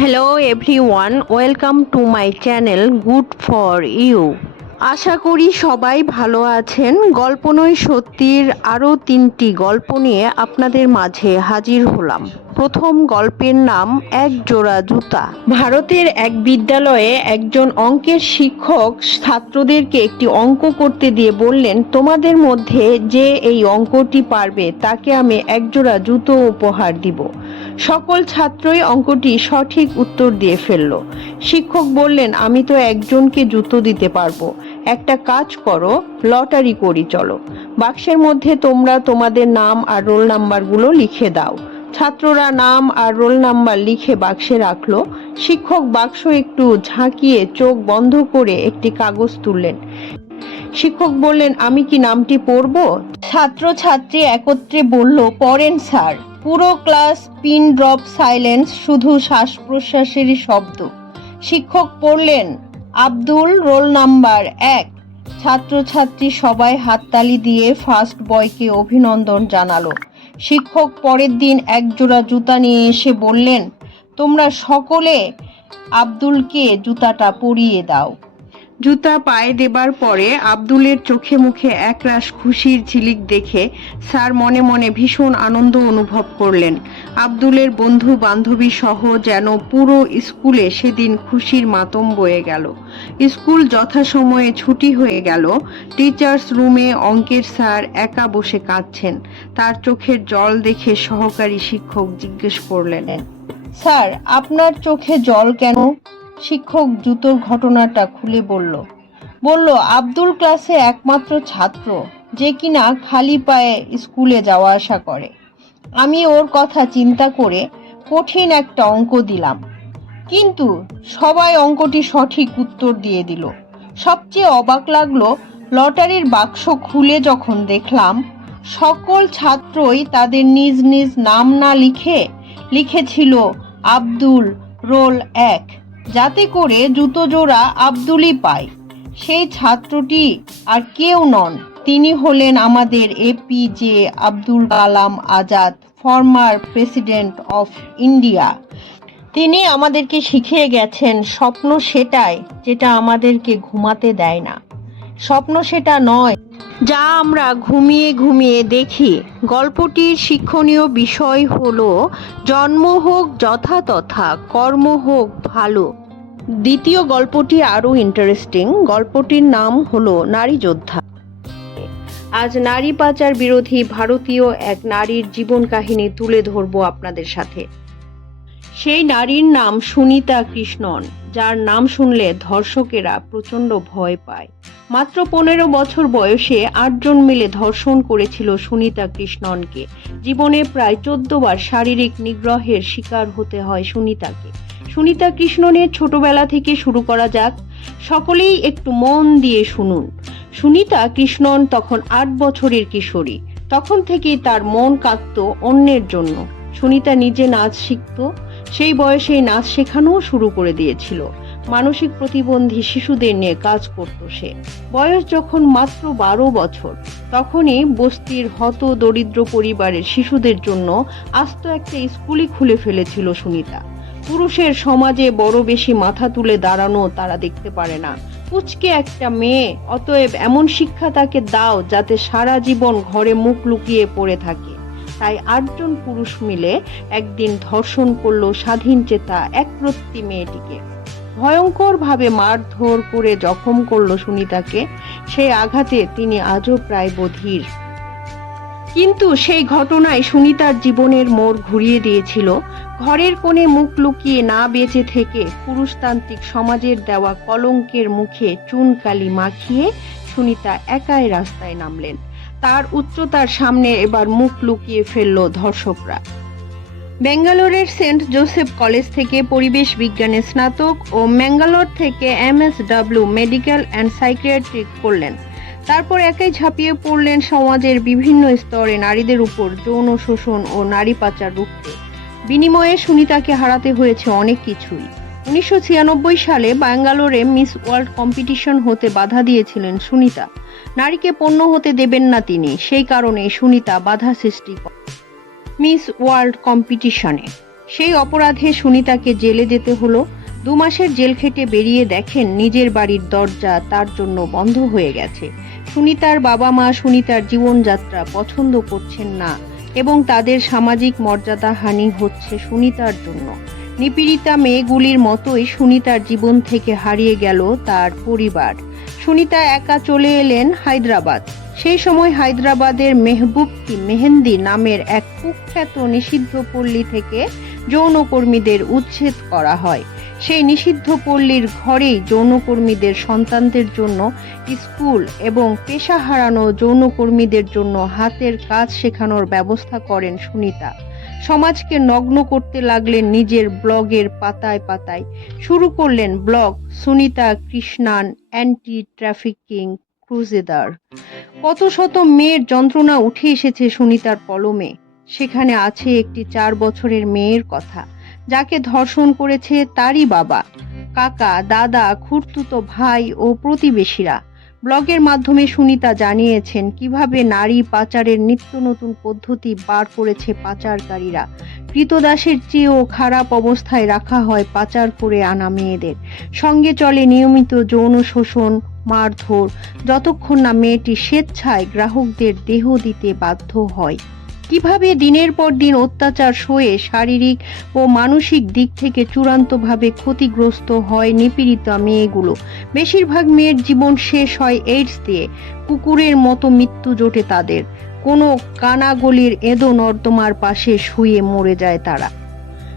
Hello everyone welcome to my channel good for you আশা করি সবাই ভালো আছেন। গল্প নয়, সত্যির আরও তিনটি গল্প নিয়ে আপনাদের মাঝে হাজির হলাম। প্রথম গল্পের নাম, এক জোড়া জুতা। ভারতের এক বিদ্যালয়ে একজন অঙ্কের শিক্ষক ছাত্রদেরকে একটি অঙ্ক করতে দিয়ে বললেন, তোমাদের মধ্যে যে এই অঙ্কটি পারবে, তাকে আমি এক জোড়া জুতো উপহার দিব। সকল ছাত্রই অঙ্কটি সঠিক উত্তর দিয়ে ফেলল। শিক্ষক বললেন, আমি তো একজনকে জুতো দিতে পারব। একটা কাজ করো, লটারি করি, চলো। বাক্সের মধ্যে তোমরা তোমাদের নাম আর রোল নাম্বারগুলো লিখে দাও। ছাত্ররা নাম আর রোল নাম্বার লিখে বাক্সে রাখল। শিক্ষক বাক্স একটু ঝাঁকিয়ে চোখ বন্ধ করে একটি কাগজ তুললেন। শিক্ষক বললেন, আমি কি নামটি পড়ব? ছাত্র ছাত্রী একত্রে বলল, পড়েন, স্যার। পুরো ক্লাস পিন ড্রপ সাইলেন্স শুধু শ্বাস প্রশ্বাসেরই শব্দ। শিক্ষক পড়লেন, আব্দুল, রোল নাম্বার এক। ছাত্রছাত্রী সবাই হাততালি দিয়ে ফার্স্ট বয়কে অভিনন্দন জানালো। শিক্ষক পরের দিন একজোড়া জুতা নিয়ে এসে বললেন, তোমরা সকলে আব্দুলকে জুতাটা পরিয়ে দাও। জুতা পায়ে দেবার পরে আব্দুলের চোখে মুখে একরাশ খুশির ঝিলিক দেখে স্যার মনে মনে ভীষণ আনন্দ অনুভব করলেন। আব্দুলের বন্ধু বান্ধবী সহ যেন পুরো স্কুলে সেদিন খুশির মাতম বয়ে গেল। স্কুল যথাসময়ে ছুটি হয়ে গেল। টিচার্স রুমে অঙ্কের স্যার একা বসে কাঁদছেন। তার চোখের জল দেখে সহকারী শিক্ষক জিজ্ঞেস করলেন, স্যার, আপনার চোখে জল কেন? শিক্ষক জুতোর ঘটনাটা খুলে বলল বলল, আব্দুল ক্লাসে একমাত্র ছাত্র, যে কিনা খালি পায়ে স্কুলে যাওয়া আসা করে। আমি ওর কথা চিন্তা করে কঠিন একটা অঙ্ক দিলাম। কিন্তু সবাই অঙ্কটি সঠিক উত্তর দিয়ে দিল। সবচেয়ে অবাক লাগল, লটারির বাক্স খুলে যখন দেখলাম, সকল ছাত্রই তাদের নিজ নিজ নাম না লিখে লিখেছিল আব্দুল রোল এক। যাতে করে জুতো জোড়া আব্দুলই পায়। সেই ছাত্রটি আর কেউ নন। তিনি হলেন আমাদের APJ Abdul Kalam Azad former president of India তিনি আমাদেরকে শিখিয়ে গেছেন, স্বপ্ন সেটাই যেটা আমাদেরকে ঘুমাতে দেয় না। স্বপ্ন সেটা নয়। যা আমরা ঘুমিয়ে ঘুমিয়ে দেখি। গল্পটির শিক্ষণীয় বিষয় হল, জন্ম হোক যথাতথা, কর্ম হোক ভালো। দ্বিতীয় গল্পটি আরও ইন্টারেস্টিং গল্পটির নাম হলো নারী যোদ্ধা। আজ নারী পাচার বিরোধী ভারতীয় এক নারীর জীবন কাহিনী তুলে ধরবো আপনাদের সাথে। সেই নারীর নাম সুনিতা কৃষ্ণন, যার নাম শুনলে ধর্ষকেরা প্রচণ্ড ভয় পায়। মাত্র পনেরো বছর বয়সে আটজন মিলে ধর্ষণ করেছিল সুনিতা কৃষ্ণনকে। জীবনে প্রায় চোদ্দ বার শারীরিক নিগ্রহের শিকার হতে হয় সুনিতাকে। সুনিতা কৃষ্ণনের ছোটবেলা থেকে শুরু করা যাক। সকলেই একটু মন দিয়ে শুনুন। সুনিতা কৃষ্ণন তখন আট বছরের কিশোরী। তখন থেকেই তার মন কাঁদত অন্যের জন্য। সুনিতা নিজে নাচ শিখত। সেই বয়সেই নাচ শেখানোও শুরু করে দিয়েছিল। মানসিক প্রতিবন্ধী শিশুদের নিয়ে কাজ করত সে। বয়স যখন মাত্র বারো বছর, তখনই বস্তির হত দরিদ্র পরিবারের শিশুদের জন্য আস্ত একটা স্কুলই খুলে ফেলেছিল সুনিতা। পুরুষের সমাজে বড় বেশি মাথা তুলে দাঁড়ানো তারা দেখতে পারে না। পুচকে একটা মেয়ে, অতএব এমন শিক্ষা তাকে দাও যাতে সারা জীবন ঘরে মুখ লুকিয়ে পড়ে থাকে। তাই আটজন পুরুষ মিলে একদিন ধর্ষণ করল স্বাধীন চেতা একরত্তি মেয়েটিকে। ভয়ঙ্কর ভাবে মারধর করে জখম করল সুনিতাকে। সেই আঘাতে তিনি আজও প্রায় বধির। কিন্তু সেই ঘটনায় সুনিতার জীবনের মোড় ঘুরিয়ে দিয়েছিল। ঘরের কোণে মুখ লুকিয়ে না বেঁচে থেকে পুরুষতান্ত্রিক সমাজের দেওয়া কলঙ্কের মুখে চুনকালি মাখিয়ে সুনিতা একাই রাস্তায় নামলেন। তার উচ্চতার সামনে এবার মুখ লুকিয়ে ফেলল ধর্ষকরা। ব্যাঙ্গালোরের সেন্ট জোসেফ কলেজ থেকে পরিবেশ বিজ্ঞানে স্নাতক ও ম্যাঙ্গালোর থেকে এমএসডব্লিউ মেডিকেল অ্যান্ড সাইকিয়াট্রিক করলেন। তারপর একাই ঝাঁপিয়ে পড়লেন সমাজের বিভিন্ন স্তরে নারীদের উপর যৌন শোষণ ও নারী পাচার রুখতে। বিনিময়ে সুনিতাকে হারাতে হয়েছে অনেক কিছুই। উনিশশো ছিয়ানব্বই সালে ব্যাঙ্গালোরে মিস ওয়ার্ল্ড কম্পিটিশন হতে বাধা দিয়েছিলেন সুনিতা। নারীকে পণ্য হতে দেবেন না তিনি। সেই কারণে সুনিতা বাধা সৃষ্টি করেন। মিস ওয়ার্ল্ড কম্পিটিশনে সেই অপরাধে সুনিতাকে জেলে যেতে হলো। দু মাসের জেল খেটে বেরিয়ে দেখেন নিজের বাড়ির দরজা তার জন্য বন্ধ হয়ে গেছে। সুনিতার বাবা মা সুনিতার জীবনযাত্রা পছন্দ করছেন না এবং তাদের সামাজিক মর্যাদা হানি হচ্ছে সুনিতার জন্য। নিপীড়িতা মেয়েগুলির মতোই সুনিতার জীবন থেকে হারিয়ে গেল তার পরিবার। সুনিতা একা চলে এলেন হায়দ্রাবাদ। সেই সময় হায়দ্রাবাদের মেহবুবতি মেহেন্দি নামের এক কুখ্যাত নিষিদ্ধ পল্লী থেকে যৌনকর্মীদের উচ্ছেদ করা হয়। সেই নিষিদ্ধ পল্লীর ঘরেই যৌনকর্মীদের সন্তানদের জন্য স্কুল এবং পেশা হারানো যৌনকর্মীদের জন্য হাতের কাজ শেখানোর ব্যবস্থা করেন সুনিতা। সমাজকে নগ্ন করতে লাগলেন নিজের ব্লগের পাতায় পাতায়। শুরু করলেন blog Sunita Krishnan anti trafficking crusader. কত শত মেয়ের যন্ত্রণা উঠে এসেছে সুনিতার পলমে সেখানে আছে একটি চার বছরের মেয়ের কথা, যাকে ধর্ষণ করেছে তারই বাবা। কাকা, দাদা খুড়তুতো ভাই ও প্রতিবেশীরা ব্লগের মাধ্যমে সুনিতা জানিয়েছেন, কীভাবে নারী পাচারের নিত্য নতুন পদ্ধতি বার করেছে পাচারকারীরা। কৃতদাসের চেয়েও খারাপ অবস্থায় রাখা হয় পাচার করে আনা মেয়েদের। সঙ্গে চলে নিয়মিত যৌন শোষণ, মারধর। যতক্ষণ না মেয়েটি স্বেচ্ছায় গ্রাহকদের দেহ দিতে বাধ্য হয়। কীভাবে দিনের পর দিন অত্যাচার সয়ে শারীরিক ও মানসিক দিক থেকে চূড়ান্তভাবে ক্ষতিগ্রস্ত হয় নিপীড়িতা মেয়েগুলো? বেশিরভাগ মেয়ের জীবন শেষ হয় এইডস দিয়ে। কুকুরের মতো মৃত্যু জোটে তাদের। কোনো কানাগলির এদো নর্দমার পাশে শুয়ে মরে যায় তারা।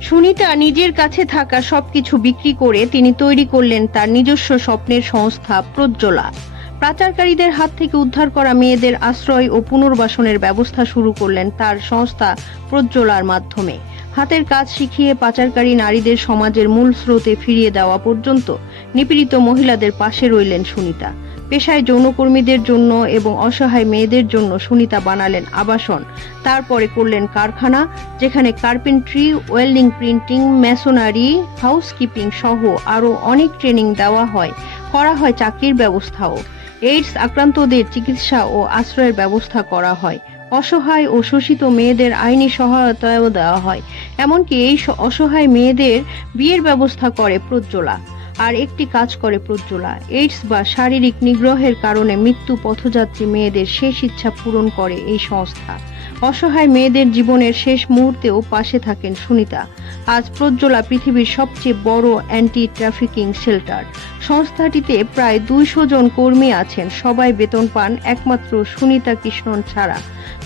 সুনিতা নিজের কাছে থাকা সবকিছু বিক্রি করে তিনি তৈরি করলেন তার নিজস্ব স্বপ্নের সংস্থা প্রজ্জ্বলা। পাচারকারীদের হাত থেকে উদ্ধার করা মেয়েদের আশ্রয় ও পুনর্বাসনের ব্যবস্থা শুরু করলেন তার সংস্থা প্রজ্জ্বলার মাধ্যমে। হাতের কাজ শিখিয়ে পাচারকারী নারীদের সমাজের মূল স্রোতে ফিরিয়ে দেওয়া পর্যন্ত নিপীড়িত মহিলাদের পাশে রইলেন সুনিতা। পেশায় যৌনকর্মীদের জন্য এবং অসহায় মেয়েদের জন্য সুনিতা বানালেন আবাসন। তারপরে করলেন কারখানা, যেখানে carpentry, welding, printing, masonry, housekeeping সহ আরও অনেক ট্রেনিং দেওয়া হয়। করা হয় চাকরির ব্যবস্থাও। এইডস আক্রান্তদের চিকিৎসা ও আশ্রয়ের ব্যবস্থা করা হয়। অসহায় ও শোষিত মেয়েদের আইনি সহায়তাও দেওয়া হয়। এমনকি এই অসহায় মেয়েদের বিয়ের ব্যবস্থা করে প্রজ্জ্বলা। আর একটি কাজ করে প্রজ্জ্বলা। এইডস বা শারীরিক নিগ্রহের কারণে মৃত্যু পথযাত্রী মেয়েদের শেষ ইচ্ছা পূরণ করে এই সংস্থা। অসহায় মেয়েদের জীবনের শেষ মুহূর্তেও পাশে থাকেন সুনিতা। আজ প্রজ্জ্বলা পৃথিবীর সবচেয়ে বড় অ্যান্টি ট্রাফিকিং শেল্টার সংস্থাটিতে প্রায় দুইশো জন কর্মী আছেন, সবাই বেতন পান একমাত্র সুনিতা কৃষ্ণন ছাড়া।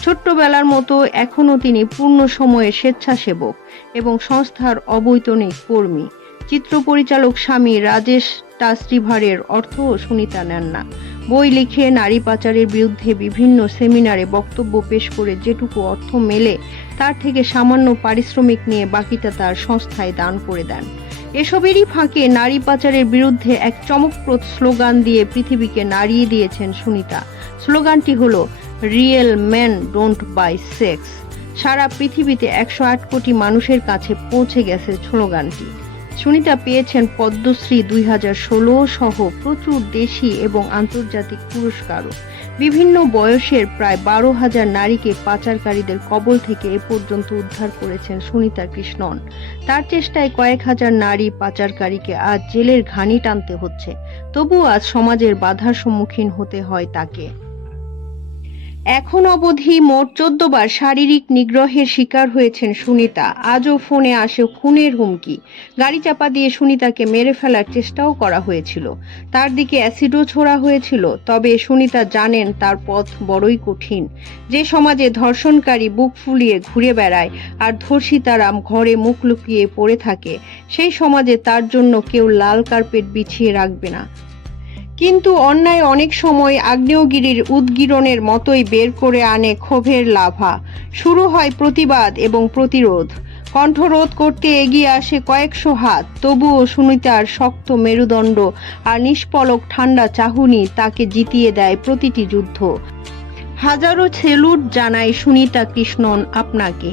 ছোট্টবেলার মতো এখনও তিনি পূর্ণ সময়ে স্বেচ্ছাসেবক এবং সংস্থার অবৈতনিক কর্মী। চিত্র পরিচালক স্বামী রাজেশ টাস্রিভারের অর্থও সুনিতা নেন না। বই লিখে নারী পাচারের বিরুদ্ধে বিভিন্ন সেমিনারে বক্তব্য পেশ করে যেটুকু অর্থ মেলে, তার থেকে সামান্য পারিশ্রমিক নিয়ে বাকিটা তার সংস্থায় দান করে দেন। এসবেরই ফাঁকে নারী পাচারের বিরুদ্ধে এক চমকপ্রদ স্লোগান দিয়ে পৃথিবীকে নাড়িয়ে দিয়েছেন সুনিতা। স্লোগানটি হল, real man don't buy sex. সারা পৃথিবীতে একশো আট কোটি মানুষের কাছে পৌঁছে গেছে স্লোগানটি। সুনিতা পেয়েছেন পদ্মশ্রী দুই হাজার ষোলো সহ প্রচুর দেশি এবং আন্তর্জাতিক পুরস্কারও। বিভিন্ন বয়সের প্রায় বারো হাজার নারীকে পাচারকারীদের কবল থেকে এ পর্যন্ত উদ্ধার করেছেন সুনিতা কৃষ্ণন। তার চেষ্টায় কয়েক হাজার নারী পাচারকারীকে আজ জেলের ঘানি টানতে হচ্ছে। তবু আজ সমাজের বাধার সম্মুখীন হতে হয় তাকে। এখন অবধি মোট চোদ্দ বার শারীরিক নিগ্রহের শিকার হয়েছেন সুনিতা। আজও ফোনে আসে খুনের হুমকি। গাড়ি চাপা দিয়ে সুনিতাকে মেরে ফেলার চেষ্টাও করা হয়েছিল। তার দিকে অ্যাসিডও ছোড়া হয়েছিল, তবে সুনিতা জানেন তার পথ বড়ই কঠিন। যে সমাজে ধর্ষণকারী বুক ফুলিয়ে ঘুরে বেড়ায় আর ধর্ষিতারাম ঘরে মুখ লুকিয়ে পড়ে থাকে, সেই সমাজে তার জন্য কেউ লাল কার্পেট বিছিয়ে রাখবে না। কিন্তু অন্যায় অনেক সময় আগ্নেয়গিরির উদ্গীরণের মতোই বের করে আনে ক্ষোভের লাভা। শুরু হয় প্রতিবাদ এবং প্রতিরোধ। কণ্ঠরোধ করতে এগিয়ে আসে কয়েকশো হাত, তবুও সুনিতার শক্ত মেরুদণ্ড আর নিষ্পলক ঠান্ডা চাহুনি তাকে জিতিয়ে দেয় প্রতিটি যুদ্ধ। হাজারো সেলুট জানায় সুনিতা কৃষ্ণন আপনাকে।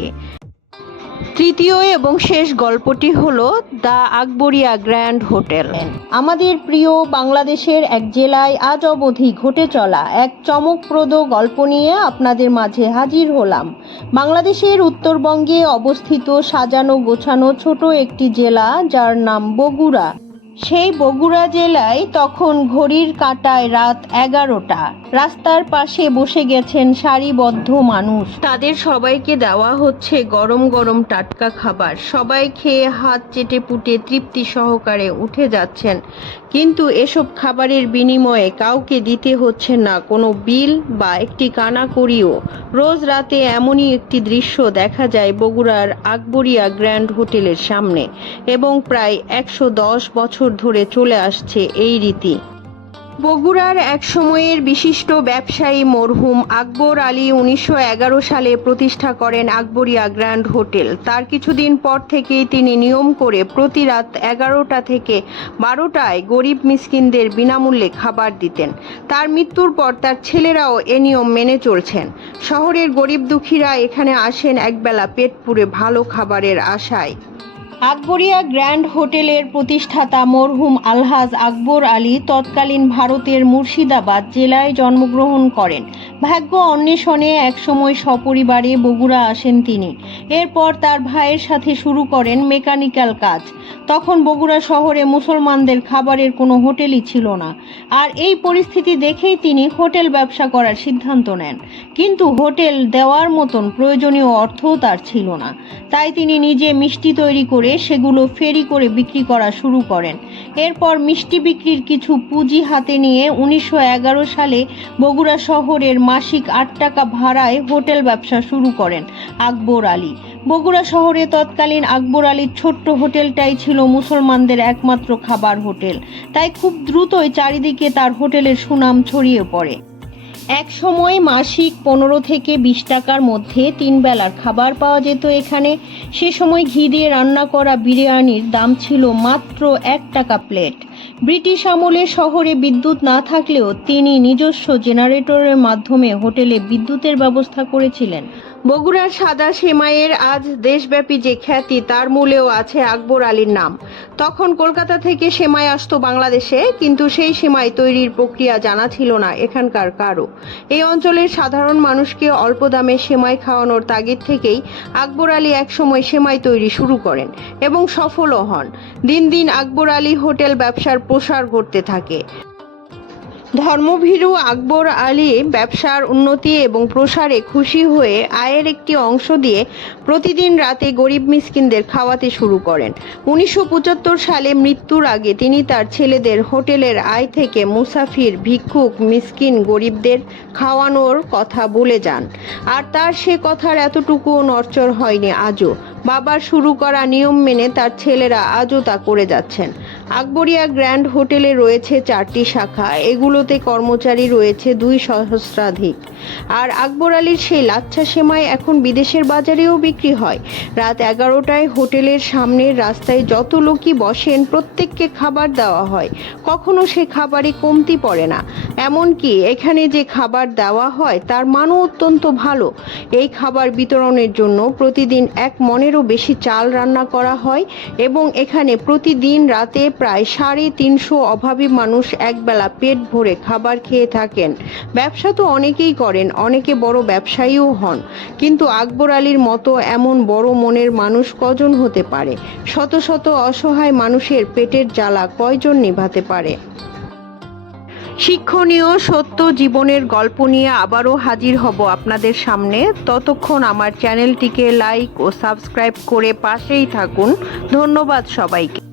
তৃতীয় এবং শেষ গল্পটি হলো দ্য আকবরিয়া গ্র্যান্ড হোটেল। আমাদের প্রিয় বাংলাদেশের এক জেলায় আজ অবধি ঘটে চলা এক চমকপ্রদ গল্প নিয়ে আপনাদের মাঝে হাজির হলাম। বাংলাদেশের উত্তরবঙ্গে অবস্থিত সাজানো গোছানো ছোট একটি জেলা যার নাম বগুড়া। সেই বগুড়া জেলায় তখন ঘড়ির কাঁটায় রাত এগারোটা। রাস্তার পাশে বসে গেছেন সারিবদ্ধ মানুষ। তাদের সবাইকে দেওয়া হচ্ছে গরম গরম টাটকা খাবার। সবাই খেয়ে হাত চেটে পুটে তৃপ্তি সহকারে উঠে যাচ্ছেন। কিন্তু এসব খাবারের বিনিময়ে কাউকে দিতে হচ্ছে না। কোনো বিল বা একটি কানাকড়িও। রোজ রাতে এমনই একটি দৃশ্য দেখা যায় বগুড়ার আকবরিয়া গ্র্যান্ড হোটেলের সামনে এবং প্রায় একশো দশ বছর ধরে চলে আসছে এই রীতি। বগুড়ার এক সময়ের বিশিষ্ট ব্যবসায়ী মরহুম আকবর আলী উনিশশো এগারো সালে প্রতিষ্ঠা করেন আকবরিয়া গ্র্যান্ড হোটেল। তার কিছুদিন পর থেকেই তিনি নিয়ম করে প্রতি রাত এগারোটা থেকে বারোটায় গরিব মিসকিনদের বিনামূল্যে খাবার দিতেন। তার মৃত্যুর পর তার ছেলেরাও এ নিয়ম মেনে চলছেন। শহরের গরিব দুঃখীরা এখানে আসেন একবেলা পেট পুরে ভালো খাবারের আশায়। আকবরিয়া গ্র্যান্ড হোটেলের প্রতিষ্ঠাতা মরহুম আলহাজ আকবর আলী তৎকালীন ভারতের মুর্শিদাবাদ জেলায় জন্মগ্রহণ করেন। ভাগ্য অন্বেষণে একসময় সপরিবারে বগুড়া আসেন তিনি। এরপর তার ভাইয়ের সাথে শুরু করেন মেকানিক্যাল কাজ। তখন বগুড়া শহরে মুসলমানদের খাবারের কোনো হোটেলই ছিল না। আর এই পরিস্থিতি দেখেই তিনি হোটেল ব্যবসা করার সিদ্ধান্ত নেন। কিন্তু হোটেল দেওয়ার মতন প্রয়োজনীয় অর্থও তার ছিল না। তাই তিনি নিজে মিষ্টি তৈরি করে সেগুলো ফেরি করে বিক্রি করা শুরু করেন। এরপর মিষ্টি বিক্রির কিছু পুঁজি হাতে নিয়ে উনিশশো এগারো সালে বগুড়া শহরের মাসিক আট টাকা ভাড়ায় হোটেল ব্যবসা শুরু করেন আকবর আলী। বগুড়া শহরে তৎকালীন আকবর আলীর ছোট্ট হোটেলটাই ছিল মুসলমানদের একমাত্র খাবার হোটেল। তাই খুব দ্রুতই চারিদিকে তার হোটেলের সুনাম ছড়িয়ে পড়ে। এক সময় মাসিক পনেরো থেকে বিশ টাকার মধ্যে তিন বেলার খাবার পাওয়া যেত এখানে। সে সময় ঘি দিয়ে রান্না করা বিরিয়ানির দাম ছিল মাত্র এক টাকা প্লেট। ব্রিটিশ আমলে শহরে বিদ্যুৎ না থাকলেও তিনি নিজস্ব জেনারেটরের মাধ্যমে হোটেলে বিদ্যুতের ব্যবস্থা করেছিলেন। বগুড়ার সাদা সেমাইয়ের আজ দেশব্যাপী যে খ্যাতি, তার মূলেও আছে আকবর আলীর নাম। তখন কলকাতা থেকে সেমাই আসতো বাংলাদেশে, কিন্তু সেই সেমাই তৈরির প্রক্রিয়া জানা ছিল না এখানকার কারও এই অঞ্চলের সাধারণ মানুষকে অল্প দামে সেমাই খাওয়ানোর তাগিদ থেকেই আকবর আলী একসময় সেমাই তৈরি শুরু করেন এবং সফলও হন। দিন দিন আকবর আলী হোটেল ব্যবসার প্রসার ঘটতে থাকে। ধর্মভীরু আকবর আলী ব্যবসার উন্নতি এবং প্রসারে খুশি হয়ে আয়ের একটি অংশ দিয়ে প্রতিদিন রাতে গরিব মিসকিনদের খাওয়াতে শুরু করেন। উনিশশো পঁচাত্তর সালে মৃত্যুর আগে তিনি তার ছেলেদের হোটেলের আয় থেকে মুসাফির, ভিক্ষুক, মিসকিন, গরিবদের খাওয়ানোর কথা বলে যান। আর তার সে কথার এতটুকুও নড়চড় হয়নি আজও। বাবার শুরু করা নিয়ম মেনে তার ছেলেরা আজও তা করে যাচ্ছেন। আকবরিয়া গ্র্যান্ড হোটেলে রয়েছে চারটি শাখা। এগুলোতে কর্মচারী রয়েছে দুই সহস্রাধিক। আর আকবর আলীর সেই লাচ্ছা সেমাই এখন বিদেশের বাজারেও বিক্রি হয়। রাত এগারোটায় হোটেলের সামনের রাস্তায় যত লোকই বসেন, প্রত্যেককে খাবার দেওয়া হয়। কখনো সে খাবারে কমতি পড়ে না। এমনকি এখানে যে খাবার দেওয়া হয়, তার মানও অত্যন্ত ভালো। এই খাবার বিতরণের জন্য প্রতিদিন এক মনেরও বেশি চাল রান্না করা হয় এবং এখানে প্রতিদিন রাতে প্রায় সাড়ে তিনশো অভাবী মানুষ একবেলা পেট ভরে খাবার খেয়ে থাকেন। ব্যবসা তো অনেকেই করেন, অনেকে বড় ব্যবসায়ীও হন। কিন্তু আকবর আলীর মতো এমন বড় মনের মানুষ কজন হতে পারে? শত শত অসহায় মানুষের পেটের জ্বালা কয়জন নিভাতে পারে? শিক্ষণীয় সত্য জীবনের গল্প নিয়ে আবারও হাজির হব আপনাদের সামনে। ততক্ষণ আমার চ্যানেলটিকে লাইক ও সাবস্ক্রাইব করে পাশেই থাকুন। ধন্যবাদ সবাইকে।